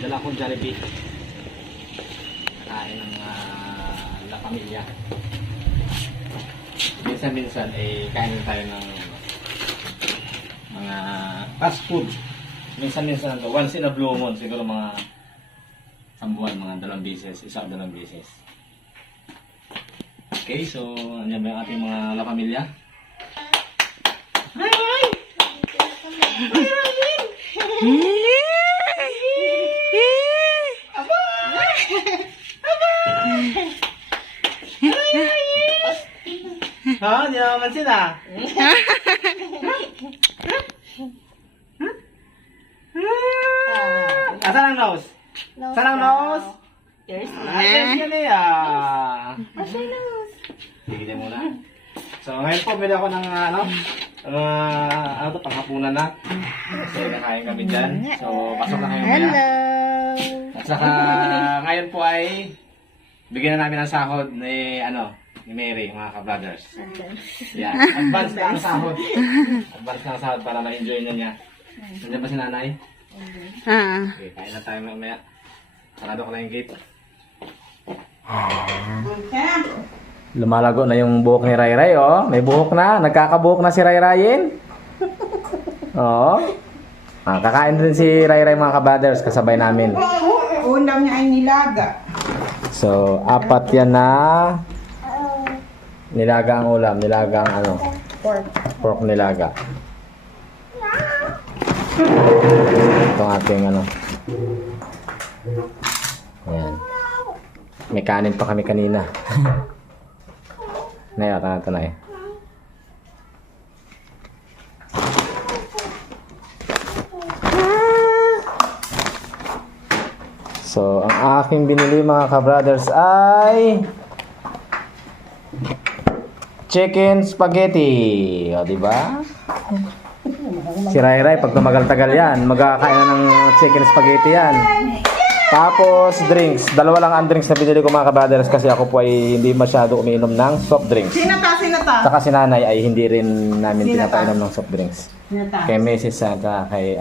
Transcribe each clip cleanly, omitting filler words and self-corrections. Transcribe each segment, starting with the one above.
Dala akong Jollibee. Kain ng La Familia. Minsan-minsan kain tayo ng mga fast food. Minsan-minsan once in a blue moon, siguro mga isang buwan, mga 2 beses, 1 o 2 beses. Okay, so ano ba yung ating mga La Familia? Ha? Hindi naman sila. Asan ang nose? Asan ang nose? There's Ayos yan eh ah. What's your nose? Sige din muna. So ngayon po bili ako ng panghapunan na. So nakain kami dyan. So pasok na kayo muna. Hello! At saka ngayon po ay bigyan na namin ng sahod ni Mary, mga ka-brothers. Yeah, advance na ang sahod. Advance na ang sahod para ma-enjoy na niya. Nandiyan ba si nanay? Okay, kain na tayo mamaya. Sarado ko na yung gate. Lumalago na yung buhok ni Rayray, oh. May buhok na. Nagkakabuhok na si Rayrayin. Oo. Kakain din si Rayray, mga ka-brothers, kasabay namin. Ulam niya ay nilaga. So, 4 yan na nilaga ang ulam. Nilaga ang pork nilaga. Itong ating Ayan. May kanin pa kami kanina. Ngayon, ito na eh. So, ang aking binili, mga ka-brothers, ay chicken spaghetti. O, diba? Si Rayray, pag tumagal-tagal yan, magkakain na ng chicken spaghetti yan. Tapos, drinks. 2 lang ang drinks na binili ko, mga ka-brothers, kasi ako po ay hindi masyado umiinom ng soft drinks. Sinata. Saka si nanay ay hindi rin namin pinapainom ng soft drinks. Sinata. Kay Mrs. at kay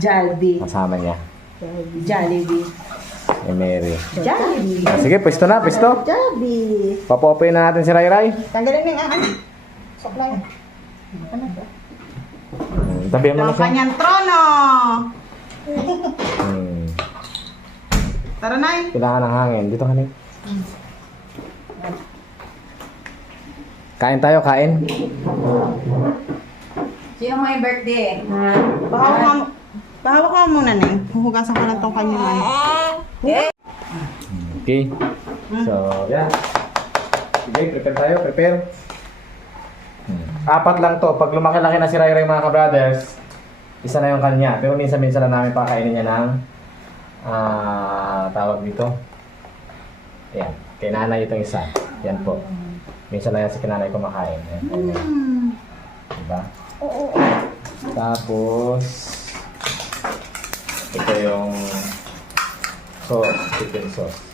Jollibee. kasama niya. Jollibee. Kay Mary. Jollibee. Sige, pwesto na, pwesto. Jollibee. Papopoy na natin si Rayray. Tanggalin mo yung Soklay. Tabihan mo na Ang siya. kanyang trono. Tara, Nay. Kailangan ng hangin. Dito ka, Nick. Kain tayo, kain. Sino may birthday? Pahawak ka muna, Nay. Huhugasan ko lang itong kanyang Okay. So, yan. Sige, prepare tayo. Prepare. 4 lang to. Pag lumaki-laki na si Rayray, mga ka-brothers, isa na yung kanya. Pero minsan-minsan na namin pakainin niya ng tawag dito. Ayan. Kay nanay itong isa. Yan po. Minsan na yan si kinanay kumakain. Ayan. Diba? Tapos, ito yung sauce. Chicken sauce.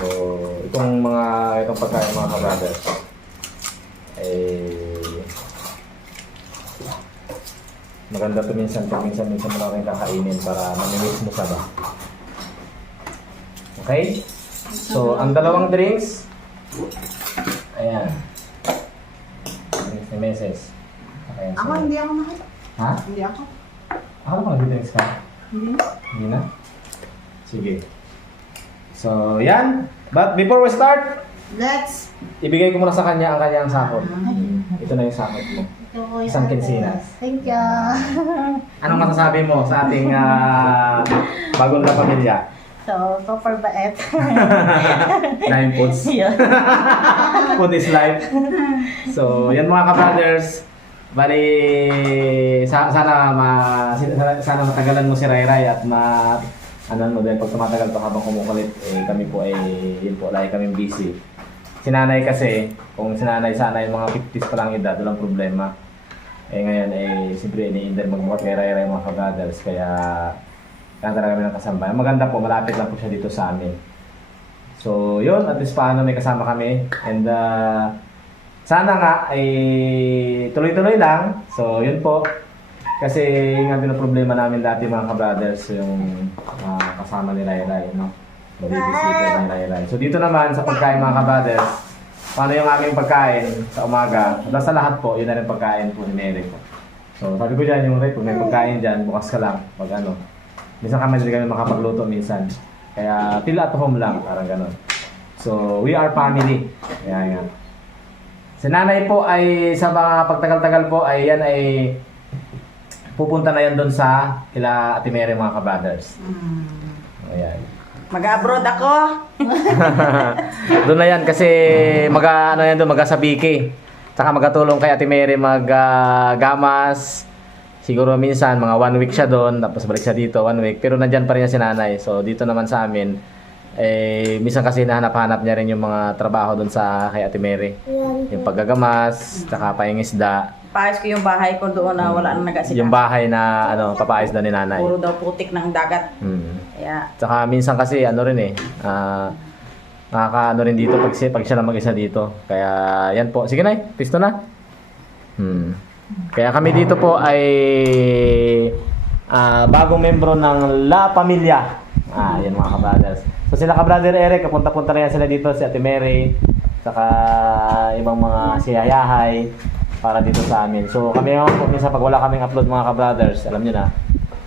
So, itong pagkain, mga ka-brothers, ay maganda ito minsan mo lang rin kakainin para mamimiss mo ka ba. Okay? So, ang 2 drinks, ayan. Drinks ni Mrs. Ayan, so, Hindi ako nakita. ha? Hindi ako. Ako ba nag-drinks ka? Hindi. Hindi na? Sige. So, yan. But before we start, Let's. ibigay ko muna sa kanya ang kanyang sahod. Ito na yung sahod mo. Isang kinsinas. Thank you. Anong masasabi mo sa ating bagong na pamilya? So, super bait. 9 foods. Food is life. So, yan, mga ka-brothers. Bali, sana matagalan mo si Rayray at dahil pag tumatagal to habang kumukulit, kami po yun po, lagi kaming busy. Si nanay kasi, kung si nanay sana yung mga 50s pa lang edad, walang problema. Ngayon, siyempre, ini-inder magmukat kay Rayray, mga ka-brothers, kaya talaga kami ng kasambayan. Maganda po, malapit lang po siya dito sa amin. So, yun, at least paano may kasama kami. And, sana nga, tuloy-tuloy lang. So, yun po. Kasi yung nga problema namin dati mga ka-brothers, yung kasama ni Rai Rai, no? Babysitter ni Rai Rai. So dito naman sa pagkain mga ka-brothers, paano yung aming pagkain sa umaga? Sa lahat po, yun na rin pagkain po ni Mary po. So sabi ko dyan, yung Ray, pag may pagkain dyan, bukas ka lang, pag ano. Minsan kami hindi kami makapagluto minsan. Kaya feel at home lang, parang gano'n. So we are family. Kaya nga. Si nanay po ay sa mga pagtagal-tagal po ay yan ay pupunta na yan doon sa kila Ate Mary mga ka-brothers. Ayan. Mag-abroad ako. Doon na yan kasi ano yan doon, magasabiki. Saka magatulong kay Ate Mary gamas. Siguro minsan mga 1 week siya doon, tapos balik siya dito 1 week. Pero nandyan pa rin si nanay. So dito naman sa amin, minsan kasi nahanap-hanap niya rin yung mga trabaho doon sa kay Ate Mary. Yung paggagamas, saka paingisda. Paayos ko yung bahay ko doon na wala nang nag-asikaso. Yung bahay na papaayos na ni nanay. Puro daw putik ng dagat. Kaya, Tsaka minsan kasi rin nakakaano rin dito pag siya lang mag-isa dito. Kaya yan po. Sige na, pisto na. Kaya kami dito po ay bagong membro ng La Familia. Yan mga ka-brothers. So sila ka-brother Eric, kapunta-punta na yan sila dito, si Ate Mary, saka ibang mga siyayahay para dito sa amin. So kami naman po, minsan pag wala kaming upload mga ka-brothers, alam nyo na,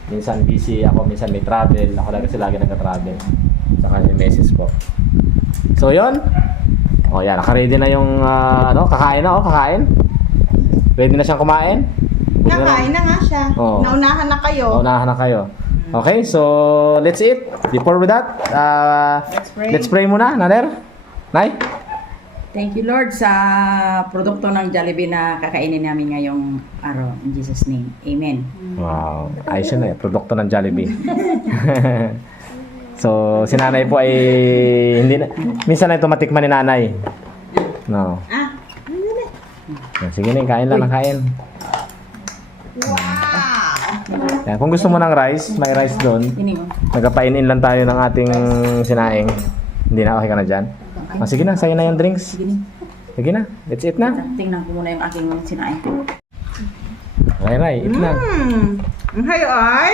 minsan busy ako, minsan may travel, ako lang kasi lagi nagka-travel. Saka may message po. So yun. Yan, naka-ready na yung kakain na kakain. Ready na siyang kumain? Nakain na nga siya. Oo. Naunahan na kayo. Naunahan na kayo. Okay, so let's eat. Before with that, let's pray muna, Nader. Nay? thank you Lord sa produkto ng Jollibee na kakainin namin ngayong araw. In Jesus' name. Amen. Wow, ayos yun produkto ng Jollibee. So, si nanay po ay hindi na, minsan ay tumatikman ni nanay. No. Sige na, kain lang, kain. Wow! Yan, kung gusto mo ng rice, may rice doon. Ini mo. Nagpapainin lang tayo ng ating sinaing. Hindi na, okay ka na dyan? Sige na, sa'yo na yung drinks. Sige ni. Sige na, let's eat na. Tingnan ko muna yung aking sinain. Okay, Ray, eat na. Ang hayo ay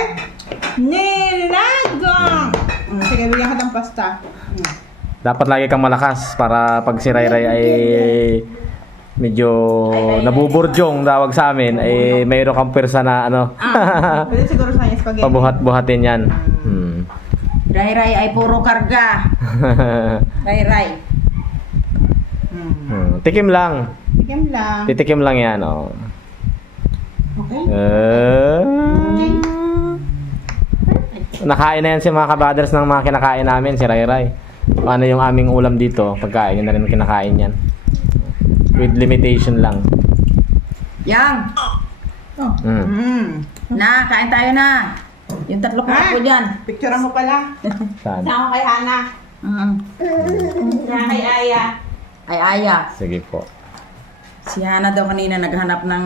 nilagang! Sige, bigyan ka ng pasta. Dapat lagi kang malakas para pag si Ray Ray ay medyo nabuburjong tawag sa amin, ay mayroon kang pwersa na Pwede siguro sa spaghetti. pabuhat-buhatin yan. Ray-ray ay puro karga. Ray-ray. Tikim lang. Tikim lang. Titikim lang yan, Okay. Nakain na yan si mga kabrothers ng mga kinakain namin, si Ray Ray. Paano yung aming ulam dito? Pagkain, yun na rin kinakain yan. With limitation lang. Yang! Na, kain tayo na. Yung tatlo ko Ah. po dyan. Picturean mo pala. Saan? Sama kay Hana. Sama kay Aya. Ay, Aya. Sige po. Si Hana daw kanina naghanap ng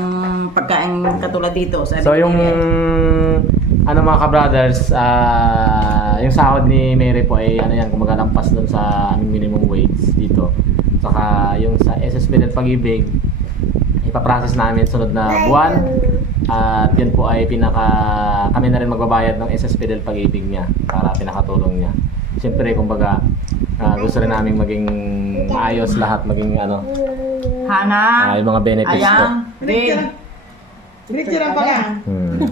pagkain katulad dito. Sabi So ni yung Mary. mga ka-brothers, yung sahod ni Mary po ay yan, kumaga lampas doon sa aming minimum wage dito. Saka yung sa SSP del Pag-ibig, ipaprocess namin sunod na buwan. At yan po ay kami na rin magbabayad ng SSP del Pag-ibig niya para pinakatulong niya. Siyempre, kumbaga, gusto rin namin maging maayos lahat, maging Hana. yung mga benefits po. Ayang. Picturean. Picturean pala.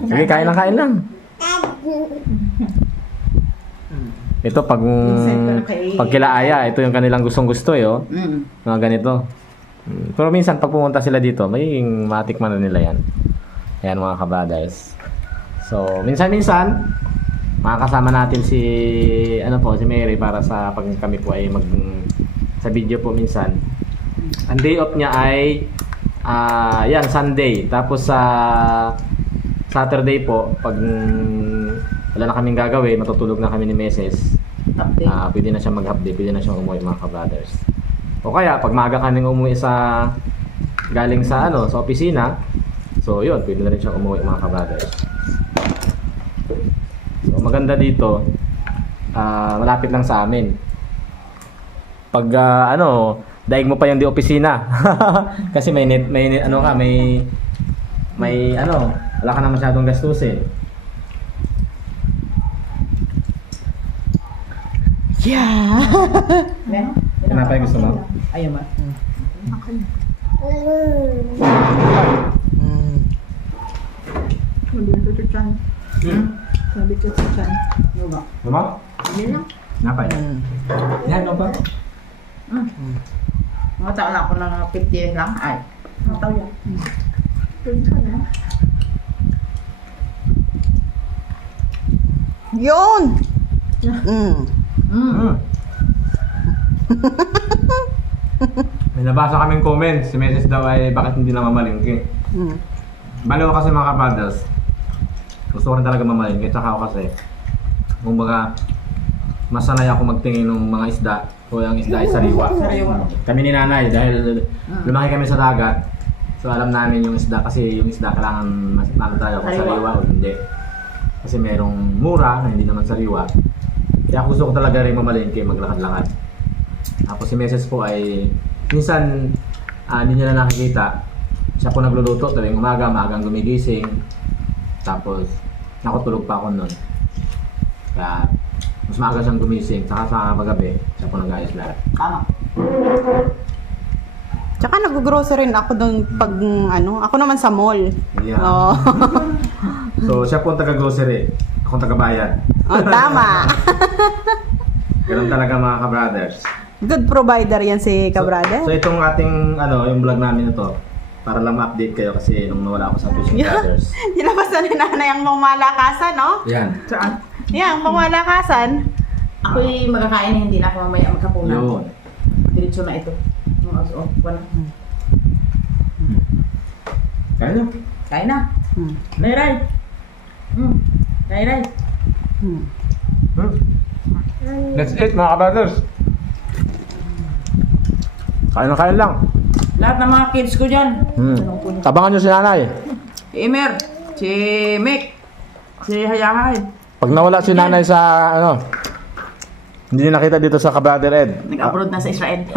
Sige, kain lang. Ito pag kila Aya, ito yung kanilang gustong-gusto mga ganito. Pero minsan pag pumunta sila dito, magiging matikman na nila yan. Ayan mga ka-brothers. So, minsan-minsan makakasama natin si Mary para sa pag kami po ay sa video po minsan. Ang day off niya ay Sunday. Tapos sa Saturday po, pag wala na kaming gagawin, matutulog na kami ni Mrs. Update. Pwede na siya mag-half day, pwede na siya umuwi mga ka-brothers. O kaya, pag maaga kaming umuwi galing sa opisina, so yun, pwede na rin siya umuwi mga ka-brothers. So maganda dito, malapit lang sa amin. Pag daig mo pa yung di opisina. Kasi may Wala ka na masyadong gastusin. Yeah. Tinapay gusto mo? Ayaw ba? Sabi ko sa chan. Sabi ko sa chan. Ayaw ba? Ano? Hindi lang. Tinapay. Yan, ano pa? Mga taon na ako ng 50 lang. Ay. Mga taon yan. Yun! Mm. May nabasa kaming comments. Si Mrs. daw ay bakit hindi na mamalingki. Baliw kasi mga kabrothers. Gusto ko rin talaga mamalingki. Tsaka ako kasi, kumbaga, mas sanay ako magtingin ng mga isda. O yung isda ay sariwa. Sariwa. Kami ni nanay dahil lumaki kami sa dagat. So alam namin yung isda kasi yung isda kailangan mas ano tayo kung sariwa o hindi. Kasi merong mura na hindi naman sariwa. Kaya gusto ko talaga rin mamalingki, maglakad-lakad. Tapos si Mrs. po ay minsan hindi niya na nakikita. Siya po nagluluto tuwing umaga, maagang gumigising. Tapos nakutulog pa ako nun. Kaya mas maaga siyang gumising. Saka sa magabi, siya po nag-ayos lahat. Tama. Tsaka nag-grocery rin ako doon pag ako naman sa mall. Yeah. Oh. So siya po ang taga-grocery. Ako ang taga-bayad. Oh, tama. Ganun talaga mga ka-brothers. Good provider yan si Kabrada. So itong ating yung vlog namin ito para lang ma-update kayo kasi nung nawala ako sa Fishing Brothers. Nilabas na ni nanay ang pangmalakasan, no? Yan. Saan? Yan, pangmalakasan. Ako'y magkakain na hindi na ako mamaya magkapunan. Yun. Diretso na ito. Wala. Kaya nyo. Kain na. Ray. Ray. Let's eat mga ka-brothers. Kain na kain lang. Lahat ng mga kids ko dyan. Tabangan nyo si nanay. Si Emer, si Mick, si Hayahay. Pag nawala si nanay sa hindi niyo nakita dito sa ka-brother Ed. Nag-abroad na sa Israel.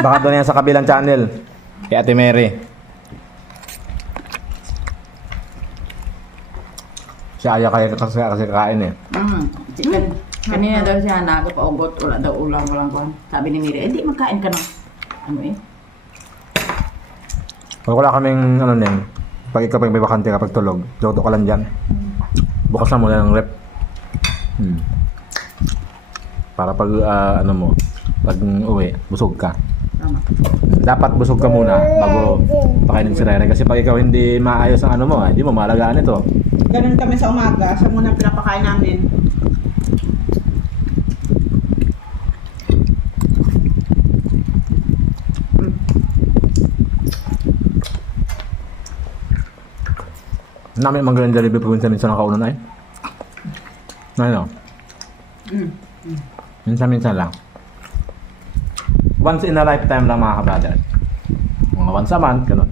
Baka doon yan sa kabilang channel. Kay Ate Mary. Si Aya kasi kakain eh. Chicken. Kanina daw siya nagpaugot, wala daw ulam, walang kuhan. Sabi ni Miri, di magkain ka na. Ano eh? Pag wala kaming pag ikaw may bakante kapag tulog, luto ka lang dyan. Bukas na muna ng rep. Para pag pag uwi, busog ka. Tama. Dapat busog ka muna bago pakainin si Rere. Kasi pag ikaw hindi maayos ang hindi mo malagaan ito. Ganun kami sa umaga. Siya muna pinapakain namin. Namin mga Jollibee minsan nakaunan ay. Ano? Minsan lang. Once in a lifetime lang mga kabrother. Mga once a month, ganun.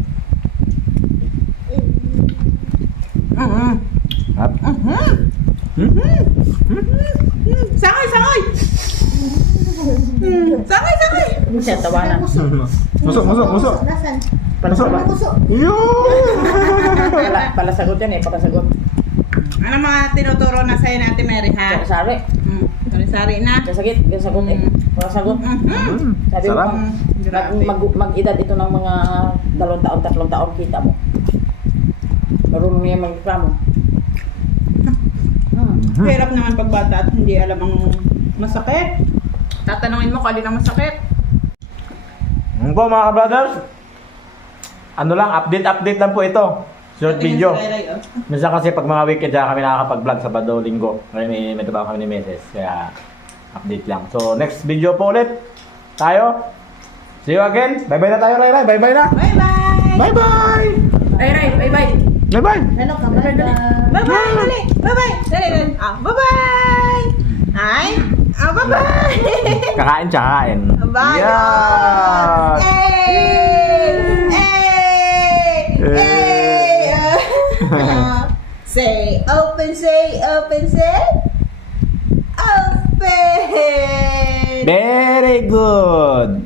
Hap? Sakay! Sakay! Sakay! Hindi siya tawanan. Musok! Puso. Palasagot yan eh, palasagot. Ano mga tinuturo na sa'yo na Ate Mary, ha? Sari. Sari-sari na. Kasagit, kasagot eh. Palasagot. Sabi mo, Sarap. mag-edad ito ng mga 2 taon, 3 taon, kita mo. Marunong niya mag-reklamo. Hirap naman pagbata at hindi alam ang masakit. Tatanungin mo kung alin ang masakit. Ano po mga brothers? Ano lang, update lang po ito. Short video. Minsan kasi pag mga weekend kami nakakapag-vlog sa Sabado, Linggo. Ngayon may trabaho kami ni Mrs. Kaya update lang. So next video po ulit. Tayo. See you again. Bye-bye na tayo, Ray. Bye-bye na. Bye-bye! Bye-bye! Ray, bye-bye. Bye-bye! Hello ka, bye-bye! Bye-bye! Dali! Bye-bye! Dali! Bye-bye! Ay! Bye-bye! Kakain siya, kakain. Bye! Yeah! Say open, say open, say open! Very good!